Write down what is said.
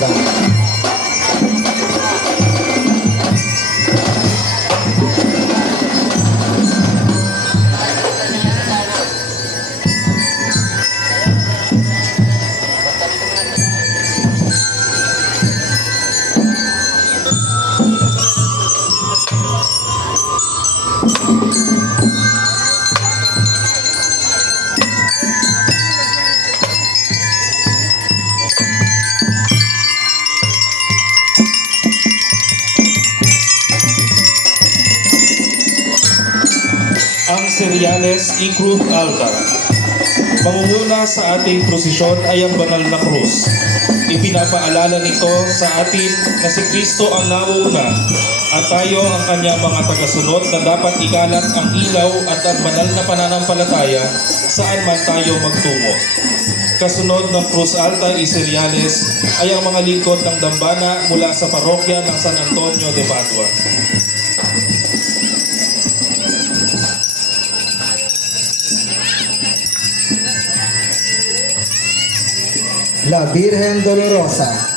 isda. Ang seryales y Cruz Alta. Mangunguna sa ating prosesyon ay ang banal na krus. Ipinapaalala nito sa atin na si Kristo ang nauuna at tayo ang kanyang mga tagasunod na dapat ikalat ang ilaw at ang banal na pananampalataya saan man tayo magtungo. Kasunod ng Cruz Alta y Seryales ay ang mga lingkod ng dambana mula sa parokya ng San Antonio de Padua. La Virgen Dolorosa.